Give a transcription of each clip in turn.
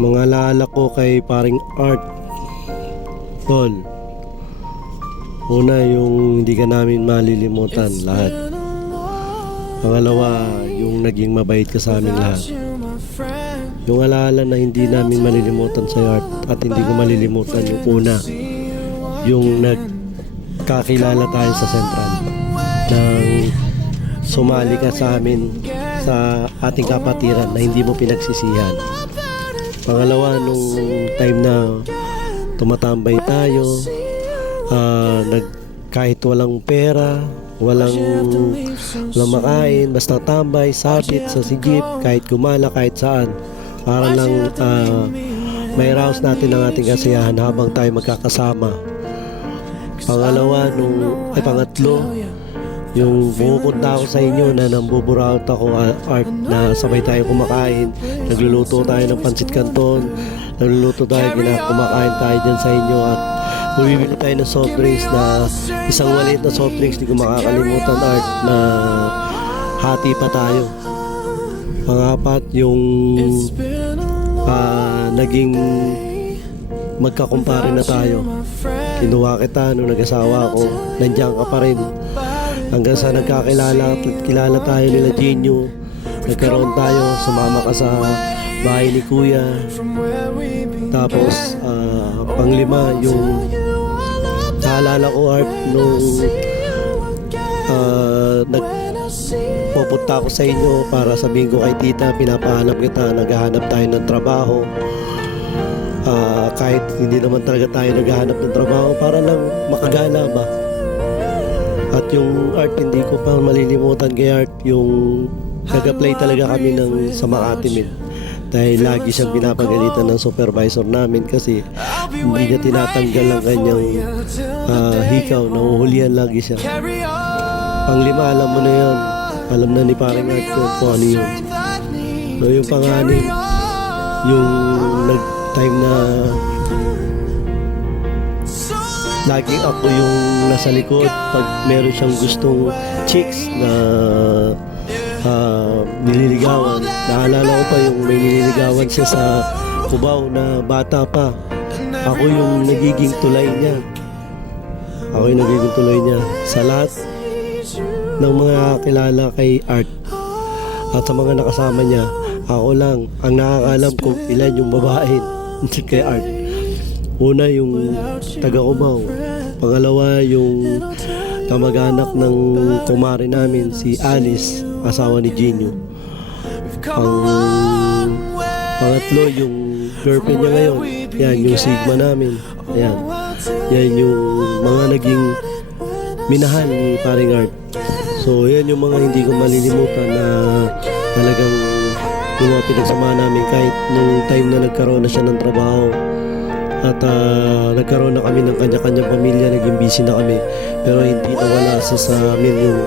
Mga alaala ko kay paring Art, tol. Una, yung hindi ka namin malilimutan lahat. Pangalawa, yung naging mabait ka sa amin lahat. Yung alaala na hindi namin malilimutan sa Art at hindi ko malilimutan yung una, yung nagkakilala tayo sa Central nang sumali ka sa amin sa ating kapatiran na hindi mo pinagsisihan. Pangalawa, nung time na tumatambay tayo, kahit walang pera, walang makain, basta tambay, sabit sa jeep, kahit gumala, kahit saan, para lang may rouse natin ang ating kasiyahan habang tayo magkakasama. Pangatlo, yung pumupunta ako sa inyo na nambuburaot ako, Art, na sabay tayo kumakain, nagluluto tayo ng pancit canton, nagluluto tayo, kumakain tayo dyan sa inyo, at bumibili tayo ng soft drinks na isang maliit na soft drinks, di ko makakalimutan, Art, na hati pa tayo. Pangapat, yung naging magkakumpare na tayo. Kinuha kita nung nag-asawa ako, nandiyan ka pa rin hanggang sa kilala tayo nila Genyo. Nagkaroon tayo, sumama ka sa bahay ni Kuya. Tapos panglima, yung naalala ko, Art, nung nagpupunta ako sa inyo para sabihin ko kay tita, pinapahanap kita, naghahanap tayo ng trabaho. Kahit hindi naman talaga tayo naghahanap ng trabaho, para lang makagala ba. At yung Art, hindi ko pa malilimutan kay Art, yung nag-apply talaga kami sa Makati Mid. Dahil lagi siyang pinapagalitan ng supervisor namin kasi hindi niya tinatanggal ang kanyang hikaw, nahuhulihan lagi siya. Panglima, alam mo na yun, alam na ni paring Art yun kung ano yun. So yung panganim, yung time na laging ako yung nasa likod pag meron siyang gustong chicks na nililigawan. Naalala ko pa yung may nililigawan siya sa Cubao na bata pa. Ako yung nagiging tulay niya. Sa lahat ng mga kilala kay Art at sa mga nakasama niya, ako lang ang nakakaalam kung ilan yung babae kay Art. Una, yung taga Cubao. Pangalawa, yung kamag-anak ng kumare namin, si Alice, asawa ni Genyo. Pangatlo, yung girlfriend niya ngayon, yan, yung Sigma namin. Yan yung mga naging minahal ni paring Art. So yan yung mga hindi ko malilimutan na talagang yung mga pinagsama namin kahit nung time na nagkaroon na siya ng trabaho. At nagkaroon na kami ng kanya-kanyang pamilya, naging busy na kami, pero hindi nawala sa amin yung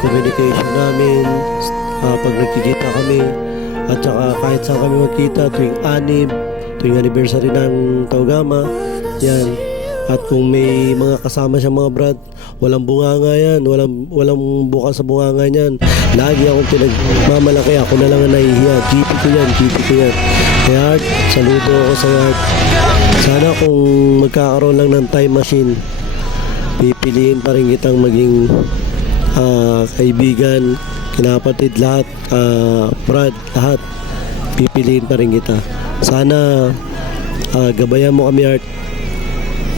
communication namin pag nagkikita kami, at saka kahit saan kami magkita tuwing tuwing anniversary ng Taugama, yan. At kung may mga kasama siya mga brad, walang bunganga yan, walang buka sa bunganga niyan. Lagi akong pinagmamalaki, ako na lang ang nahihiya. GP ko yan. Kaya Art, saludo ako sa Art. Sana kung magkakaroon lang ng time machine, pipiliin pa rin kitang maging kaibigan, kinapatid, lahat, brad, lahat. Pipiliin pa rin kita. Sana gabayan mo kami, Art.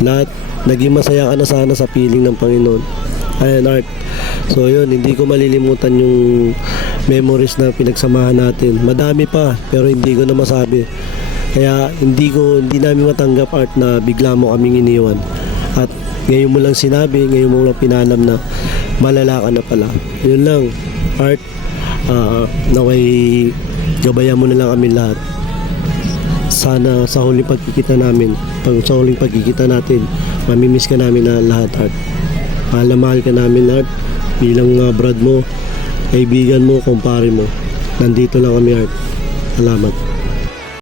Lahat, naging masaya ka na sana sa piling ng Panginoon. Ayan, Art. So yun, hindi ko malilimutan yung memories na pinagsamahan natin. Madami pa, pero hindi ko na masabi. Kaya hindi namin matanggap, Art, na bigla mo kaming iniwan. At ngayon mo lang sinabi, ngayon mo lang pinalam na malala ka na pala. Yun lang, Art. Naway gabayan mo na lang kami lahat. Sana sa huling pagkikita natin, mamimiss ka namin na lahat, Art. Mahal ka namin, Art. Bilang brad mo, kaibigan mo, kumpare mo. Nandito lang kami, Art. Salamat.